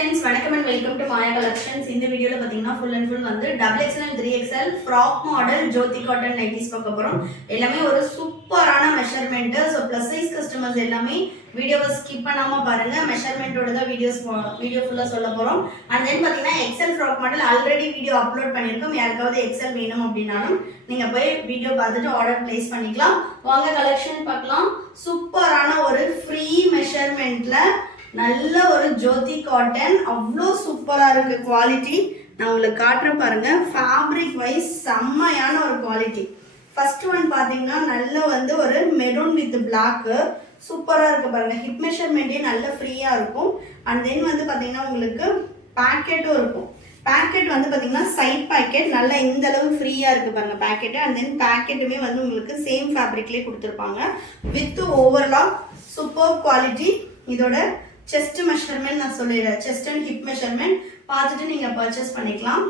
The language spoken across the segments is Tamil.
friends, welcome and welcome to Maya Collections. In the video full and full double XL and 3XL frock model Jyoti cotton nighties பார்க்க போறோம். எல்லாமே ஒரு சூப்பரான measurement. So plus size customers எல்லாமே வீடியோவை ஸ்கிப் பண்ணாம பாருங்க. மெஷர்மென்ட்டோட தான் வீடியோ ஃபுல்லா சொல்ல போறோம். and then பாத்தீங்கன்னா XL frock model already video upload பண்ணிருக்கோம். யாருக்காவது XL வேணும் அப்படினாலும் நீங்க போய் வீடியோ பார்த்துட்டு ஆர்டர் பிளேஸ் பண்ணிக்கலாம். வாங்க கலெக்ஷன் பார்க்கலாம். சூப்பரான ஒரு ஃப்ரீ மெஷர்மென்ட்ல நல்ல ஒரு ஜோதி காட்டன் அவ்வளோ சூப்பரா இருக்கு குவாலிட்டி. நான் உங்களுக்கு காட்டுறேன் பாருங்க. ஃபேப்ரிக் வைஸ் செம்மையான ஒரு குவாலிட்டி. ஃபர்ஸ்ட் ஒன் பாத்தீங்கன்னா நல்ல ஒரு மெரூன் வித் பிளாக் சூப்பரா இருக்கு பாருங்க. ஹிப் மெஷர்மெண்ட்டே நல்ல ஃப்ரீயா இருக்கும். அண்ட் தென் பாத்தீங்கன்னா உங்களுக்கு பாக்கெட்டும் இருக்கும். பாக்கெட் பாத்தீங்கன்னா சைட் பாக்கெட் நல்லா இந்த அளவு ஃப்ரீயா இருக்கு பாருங்க பாக்கெட். அண்ட் தென் பாக்கெட்டுமே உங்களுக்கு சேம் ஃபேப்ரிக்லயே கொடுத்துருப்பாங்க வித் ஓவர்லாக் சூப்பர் குவாலிட்டி. இதோட செஸ்ட் மெஷர்மெண்ட் நான் சொல்லிடுறேன். செஸ்ட் அண்ட் ஹிப் மெஷர்மெண்ட் பார்த்துட்டு நீங்க பர்ச்சேஸ் பண்ணிக்கலாம்.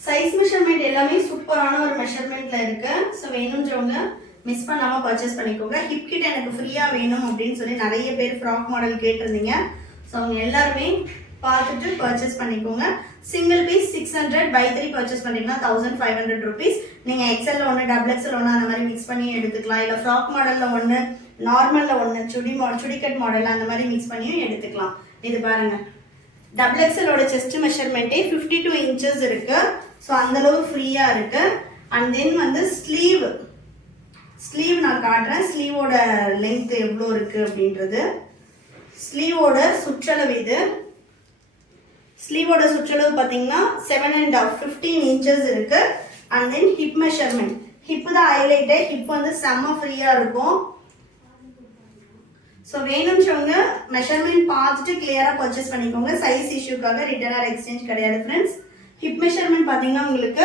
சைஸ் மெஷர்மெண்ட் எல்லாமே சூப்பரான ஒரு மெஷர்மெண்ட்ல இருக்கு. ஸோ வேணும்ன்றவங்க மிஸ் பண்ணாம பர்ச்சேஸ் பண்ணிக்கோங்க. ஹிப் கிட் எனக்கு ஃப்ரீயா வேணும் அப்படின்னு சொல்லி நிறைய பேர் ஃப்ராக் மாடல் கேட்டிருந்தீங்க. ஸோ அவங்க எல்லாருமே பார்த்துட்டு பர்ச்சேஸ் பண்ணிக்கோங்க. சிங்கிள் பீஸ் 600 by 3 பர்ச்சேஸ் பண்ணீங்கன்னா 1500 rupees. நீங்க எக்ஸ்எல் ஒன்று டபுள் எக்ஸ்எல் ஒன்று அந்த மாதிரி மிக்ஸ் பண்ணி எடுத்துக்கலாம். இல்லை ஃப்ராக் மாடல்ல ஒன்று நார்மல்ல ஒன்று சுடிகட் மாடல் அந்த மாதிரி மிக்ஸ் பண்ணியும் எடுத்துக்கலாம். இது பாருங்க டபுள் எக்ஸ்எலோட செஸ்ட் மெஷர்மெண்ட்டே 52 inches இருக்கு. ஸோ அந்த அளவு ஃப்ரீயா இருக்கு. அண்ட் தென் ஸ்லீவ் நான் காட்டுறேன். ஸ்லீவோட லென்த் எவ்வளோ இருக்கு அப்படின்றது. ஸ்லீவோட சுற்றளவு இது. ஸ்லீவோட சுற்றளவு பார்த்தீங்கன்னா 7.5 15 inches இருக்கு. And then hip measurement. Hip தான் ஹைலைட்டு. ஹிப் செம்ம ஃப்ரீயா இருக்கும். ஸோ வேணும்ன்றவங்க மெஷர்மெண்ட் பார்த்துட்டு கிளியரா பர்ச்சேஸ் பண்ணிக்கோங்க. சைஸ் இஷ்யூக்காக ரிட்டர்ன் ஆர் எக்ஸ்சேஞ்ச் கிடையாது ஃப்ரெண்ட்ஸ். ஹிப் மெஷர்மெண்ட் பார்த்தீங்கன்னா உங்களுக்கு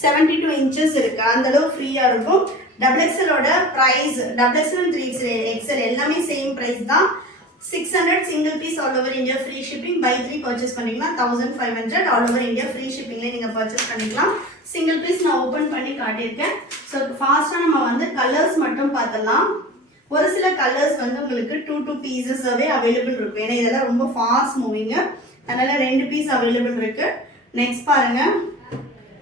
72 inches இருக்கு. அந்த அளவு ஃப்ரீயா இருக்கும். டபுள் எக்ஸ்எலோட பிரைஸ் டபுள் எக்ஸ்எல் 3XL எல்லாமே சேம் பிரைஸ் தான். 600 single piece all over India free shipping. By 3 purchase பண்ணீங்கன்னா 1500 ஆல் ஓவர் இந்தியா ஃப்ரீ ஷிப்பிங்ல நீங்க பர்ச்சேஸ் பண்ணிக்கலாம். சிங்கிள் பீஸ் நான் ஓபன் பண்ணி காட்டியிருக்கேன். ஸோ ஃபாஸ்டா நம்ம கலர்ஸ் மட்டும் பார்த்தலாம். ஒரு சில கலர்ஸ் உங்களுக்கு 2 பீசஸாவே அவைலபிள் இருக்கும். ஏன்னா இதெல்லாம் ரொம்ப ஃபாஸ்ட் மூவிங். அதனால 2 பீஸ் அவைலபிள் இருக்கு. நெக்ஸ்ட் பாருங்க.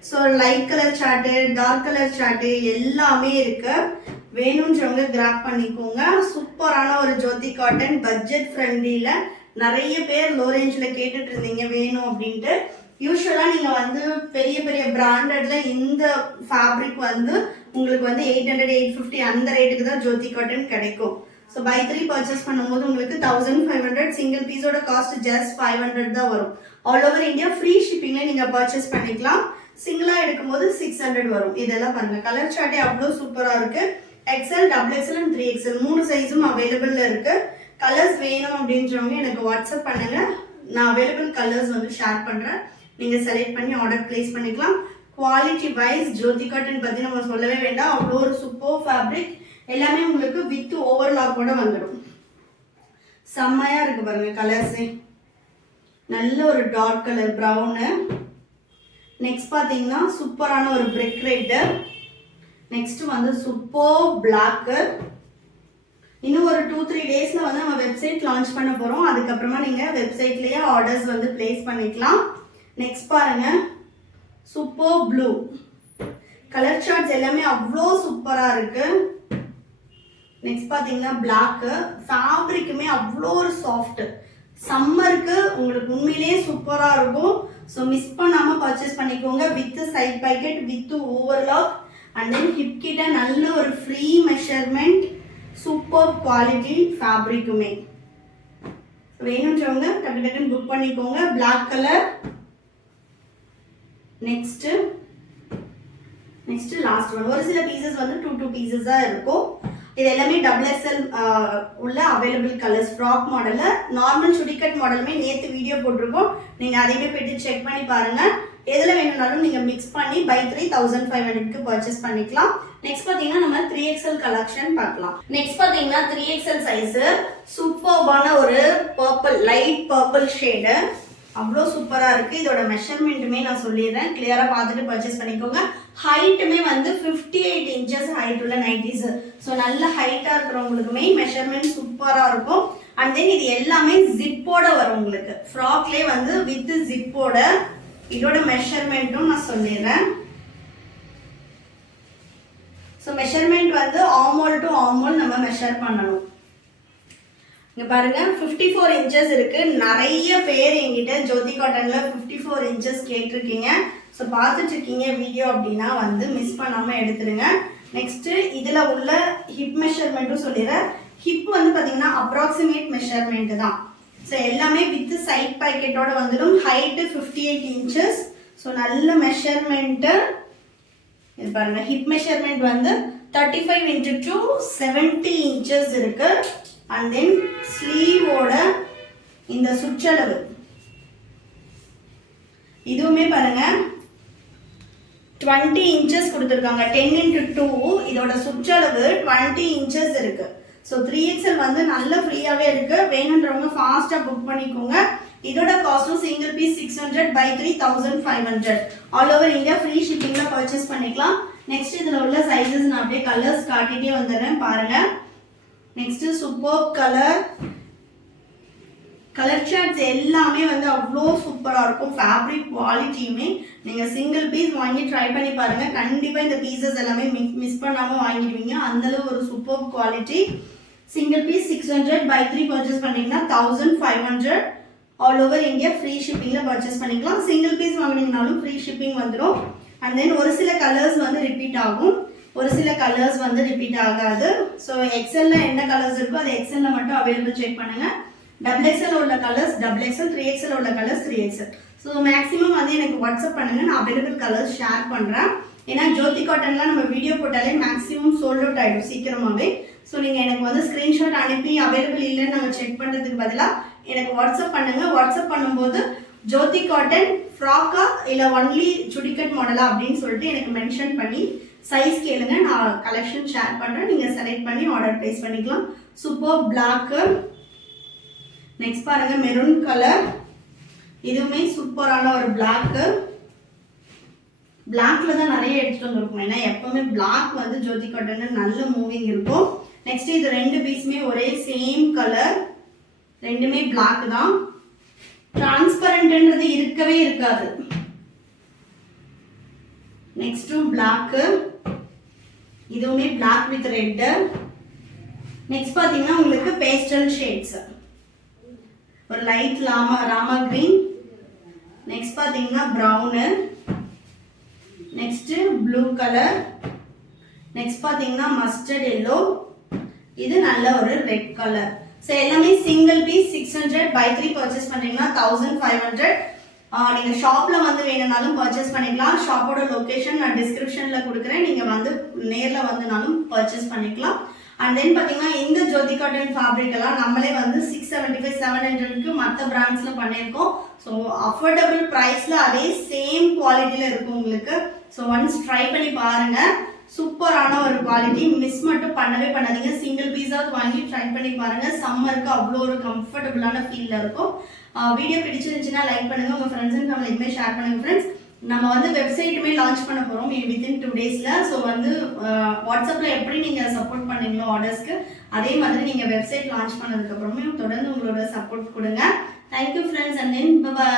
So light colour chart dark colour chart எல்லாமே இருக்கு. வேணும்ன்றவங்க கிராப் பண்ணிக்கோங்க. சூப்பரான ஒரு ஜோதி காட்டன் பட்ஜெட் ஃப்ரெண்ட்லில நிறைய பேர் லோ ரேஞ்சில் கேட்டுட்டு இருந்தீங்க வேணும் அப்படின்ட்டு. யூஸ்வலா நீங்க பெரிய பெரிய பிராண்டட்ல இந்த ஃபேப்ரிக் உங்களுக்கு 800 850 அந்த ரேட்டுக்கு தான் ஜோதி காட்டன் கிடைக்கும். ஸோ பை 3 பர்ச்சேஸ் பண்ணும்போது உங்களுக்கு 1500. சிங்கிள் பீஸோட காஸ்ட் ஜஸ்ட் 500 தான் வரும். ஆல் ஓவர் இந்தியா ஃப்ரீ ஷிப்பிங்ல நீங்க பர்ச்சேஸ் பண்ணிக்கலாம். சிங்கிளா எடுக்கும்போது 600 வரும். இதெல்லாம் பாருங்க கலர் சார்ட்டே அவ்வளோ சூப்பரா இருக்கு. XL, XXL and 3XL 3 சைஸும் அவைலபிள்ல இருக்கு. கலர்ஸ் வேணும் அப்படின்றவங்க எனக்கு வாட்ஸ்அப் பண்ணுங்க. நான் அவைலபிள் கலர்ஸ் ஷேர் பண்றேன். நீங்க செலக்ட் பண்ணி ஆர்டர் பிளேஸ் பண்ணிக்கலாம். குவாலிட்டி வைஸ் ஜோதி காட்டன் பத்தி நம்ம சொல்லவே வேண்டாம். அவ்வளோ ஒரு சூப்பர் ஃபேப்ரிக். எல்லாமே உங்களுக்கு வித் ஓவர்லாக்கோட வந்துடும். செம்மையா இருக்கு பாருங்க கலர்ஸே. நல்ல ஒரு டார்க் கலர் ப்ரௌனு. நெக்ஸ்ட் பாத்தீங்கன்னா சூப்பரான ஒரு brick red. Next super black. இன்னும் ஒரு 2-3 டேஸ்ல நம்ம வெப்சைட் லான்ச் பண்ண போறோம். அதுக்கப்புறமா நீங்க வெப்சைட்லயே ஆர்டர்ஸ் பிளேஸ் பண்ணிக்கலாம். நெக்ஸ்ட் பாருங்க சூப்பர் ப்ளூ. கலர் சார்ட்ஸ் எல்லாமே அவ்வளோ சூப்பரா இருக்கு. நெக்ஸ்ட் பாத்தீங்கன்னா பிளாக். ஃபேப்ரிக்குமே அவ்வளோ ஒரு சாஃப்ட். சம்மருக்கு உங்களுக்கு உண்மையிலேயே சூப்பரா இருக்கும். ஸோ மிஸ் பண்ணாம பர்ச்சேஸ் பண்ணிக்கோங்க. With side pocket with overlock and then hip கிட்ட நல்ல ஒரு ஃப்ரீ மெஷர்மெண்ட் சூப்பர் குவாலிட்டி ஃபேப்ரிக்குமே. வேணும்ன்றவங்க டக்கு டக்குன்னு புக் பண்ணிக்கோங்க. Black colour. Next last one. ஒரு சில பீசஸ் 2 பீசஸா இருக்கும். இது எல்லாமே டபுள் எக்ஸ்எல் உள்ள அவைலபிள் கலர்ஸ். ஃப்ராக் மாடல்ல நார்மல் சுடிகட் மாடலுமே நேற்று வீடியோ போட்டிருக்கோம். நீங்க அதையுமே போயிட்டு செக் பண்ணி பாருங்க. எதுல வேணும்னாலும் நீங்க மிக்ஸ் பண்ணி பை 3 1500க்கு பர்ச்சேஸ் பண்ணிக்கலாம். நெக்ஸ்ட் பாத்தீங்கன்னா நம்ம 3XL கலெக்ஷன் பார்க்கலாம். நெக்ஸ்ட் பாத்தீங்கன்னா 3XL சைஸ் சூப்பர்பான ஒரு பர்பிள் லைட் பர்பிள் ஷேடு அவ்வளோ சூப்பரா இருக்கு. இதோட மெஷர்மெண்ட்டுமே நான் சொல்லிடுறேன். கிளியரா பார்த்துட்டு பர்ச்சேஸ் பண்ணிக்கோங்க. ஹைட்டுமே 58 inches ஹைட் உள்ள நைட்டிஸ். ஸோ நல்ல ஹைட்டா இருக்கிறவங்களுக்குமே மெஷர்மெண்ட் சூப்பரா இருக்கும். அண்ட் தென் இது எல்லாமே ஜிப்போட வரும் உங்களுக்கு. ஃப்ராக்லேயே வந்து வித் ஜிப்போட. இதோட மெஷர்மெண்ட்டும் நான் சொல்லிடுறேன். ஸோ மெஷர்மெண்ட் வந்து ஆர்மோல் டு ஆர்மோல் நம்ம மெஷர் பண்ணணும். இங்க பாருங்க 54 இன்ச்சஸ் இருக்கு. நிறைய பேர் என்கிட்ட ஜோதி காட்டன்ல 54 இன்ச்சஸ் கேட்டிருக்கீங்க. ஸோ பார்த்துட்டு இருக்கீங்க வீடியோ அப்படின்னா வந்து மிஸ் பண்ணாம எடுத்துருங்க. நெக்ஸ்ட் இதுல உள்ள ஹிப் மெஷர்மெண்ட்டும் சொல்லிடுறேன். ஹிப் வந்து பாத்தீங்கன்னா அப்ராக்சிமேட் மெஷர்மெண்ட் தான். ஸோ எல்லாமே வித் சைட் பாக்கெட்டோட வந்துடும். Height 58 inches. ஸோ நல்ல மெஷர்மெண்ட்டு. இது பாருங்க ஹிப் மெஷர்மெண்ட் வந்து 35 into 2 70 இன்ச்சஸ் இருக்கு. அண்ட் தென் ஸ்லீவோட இந்த சுற்றளவு இதுவுமே பாருங்க 20 இன்ச்சஸ் கொடுத்துருக்காங்க. 10 into 2 இதோட சுற்றளவு 20 இன்ச்சஸ் இருக்கு. ஸோ 3XL வந்து நல்ல ஃப்ரீயாகவே இருக்கு. வேணுன்றவங்க ஃபாஸ்ட்டாக புக் பண்ணிக்கோங்க. இதோட காஸ்ட்டும் single piece 600 by 3 1500. All over India free ஷிப்பிங்ல பர்ச்சேஸ் பண்ணிக்கலாம். நெக்ஸ்ட் இதில் உள்ள சைஸஸ் நான் அப்படியே கலர்ஸ் காட்டிகிட்டே வந்துடுறேன் பாருங்க. நெக்ஸ்ட் சூப்பர் கலர் சார்ட்ஸ் எல்லாமே வந்து அவ்வளோ சூப்பராக இருக்கும். ஃபேப்ரிக் குவாலிட்டியுமே நீங்கள் சிங்கிள் பீஸ் வாங்கி ட்ரை பண்ணி பாருங்க. கண்டிப்பாக இந்த பீசஸ் எல்லாமே மிஸ் பண்ணாமல் வாங்கிடுவீங்க. அந்தளவு ஒரு super quality. Single piece 600 by 3 purchase பண்ணிங்கன்னா 1500. ஆல் ஓவர் இந்தியா ஃப்ரீ ஷிப்பிங்கில் பர்ச்சேஸ் பண்ணிக்கலாம். சிங்கிள் பீஸ் வாங்கினீங்கனாலும் ஃப்ரீ ஷிப்பிங் வந்துடும். அண்ட் தென் ஒரு சில கலர்ஸ் வந்து ரிப்பீட் ஆகும், ஒரு சில கலர்ஸ் வந்து ரிப்பீட் ஆகாது. ஸோ எக்ஸல்ல என்ன கலர்ஸ் இருக்கோ அது எக்ஸல்ல மட்டும் அவைலபிள் செக் பண்ணுங்க. XXL உள்ள கலர்ஸ் XXL, 3XL உள்ள கலர்ஸ் 3XL. ஸோ மேக்ஸிமம் வந்து எனக்கு வாட்ஸ்அப் பண்ணுங்க, நான் அவைலபிள் கலர்ஸ் ஷேர் பண்ணுறேன். ஏன்னா ஜோதி காட்டன்லாம் நம்ம வீடியோ போட்டாலே மேக்ஸிமம் சோல்ட் அவுட் ஆகிடும் சீக்கிரமாகவே. ஸோ நீங்கள் எனக்கு வந்து ஸ்க்ரீன்ஷாட் அனுப்பி அவைலபிள் இல்லைன்னு நாங்கள் செக் பண்ணுறதுக்கு பதிலாக எனக்கு வாட்ஸ்அப் பண்ணுங்க. வாட்ஸ்அப் பண்ணும்போது ஜோதி காட்டன் ஃப்ராக்கா இல்லை ஒன்லி சுடிக்கட் மாடலா அப்படின்னு சொல்லிட்டு எனக்கு மென்ஷன் பண்ணி சைஸ் கேளுங்க, நான் கலெக்ஷன் ஷேர் பண்ணுறேன். நீங்கள் செலக்ட் பண்ணி ஆர்டர் ப்ளேஸ் பண்ணிக்கலாம். Super black. நெக்ஸ்ட் பாருங்க மெரூன் கலர். இதுவுமே சூப்பரான ஒரு பிளாக்கு. பிளாக்ல தான் நிறைய எடுத்துட்டு வந்துருக்கும். ஏன்னா எப்பவுமே பிளாக் வந்து ஜோதி காட்டன் நல்ல மூவிங் இருக்கும். நெக்ஸ்ட் இது ரெண்டு பீஸுமே ஒரே சேம் கலர், ரெண்டுமே பிளாக் தான். டிரான்ஸ்பரண்ட்ன்றது இருக்கவே இருக்காது. Next black. இதுவுமே பிளாக் வித் ரெட். நெக்ஸ்ட் பாத்தீங்கன்னா உங்களுக்கு பேஸ்டல் ஷேட்ஸ், ஒரு லைட் ராமா கிரீன். நெக்ஸ்ட் பாத்தீங்கன்னா brown. Next blue colour. Next பாத்தீங்கன்னா மஸ்டர்ட் எல்லோ. இது நல்ல ஒரு ரெட் கலர். ஸோ எல்லாமே சிங்கிள் பீஸ் 600 by 3 பர்ச்சேஸ் பண்றீங்கன்னா 1500. நீங்க ஷாப்ல வந்து வேணும்னாலும் பர்ச்சேஸ் பண்ணிக்கலாம். ஷாப்போட லொகேஷன் நான் டிஸ்கிரிப்ஷன்ல கொடுக்குறேன், நீங்க வந்து நேர்ல வந்துனாலும் பர்ச்சேஸ் பண்ணிக்கலாம். அண்ட் தென் பாத்தீங்கன்னா இந்த ஜோதி காட்டன் ஃபேப்ரிக் எல்லாம் நம்மளே வந்து 675 700க்கு மற்ற பிராண்ட்ஸ்ல பண்ணியிருக்கோம். ஸோ அஃபோர்டபுள் ப்ரைஸ்ல அதே சேம் குவாலிட்டியில இருக்கும் உங்களுக்கு. ஸோ ஒன்ஸ் ட்ரை பண்ணி பாருங்க. சூப்பரான ஒரு குவாலிட்டி. மிஸ் மட்டும் பண்ணவே பண்ணாதீங்க. சிங்கிள் பீஸாவது வாங்கி ட்ரை பண்ணி பாருங்க. சம்மருக்கு அவ்வளோ ஒரு கம்ஃபர்டபுளான ஃபீல்ல இருக்கும். வீடியோ பிடிச்சிருந்துச்சுன்னா லைக் பண்ணுங்க, உங்க ஃப்ரெண்ட்ஸ் அண்ட் ஃபேமிலிக்குமே ஷேர் பண்ணுங்க. ஃப்ரெண்ட்ஸ், நம்ம வந்து வெப்சைட்டுமே லான்ச் பண்ண போறோம் வித்தின் 2 daysல. ஸோ வந்து வாட்ஸ்அப்ல எப்படி நீங்க சப்போர்ட் பண்ணீங்களோ ஆர்டர்ஸ்க்கு, அதே மாதிரி நீங்க வெப்சைட் லான்ச் பண்ணதுக்கு அப்புறமே தொடர்ந்து உங்களோட சப்போர்ட் கொடுங்க. Thank you friends, and then by.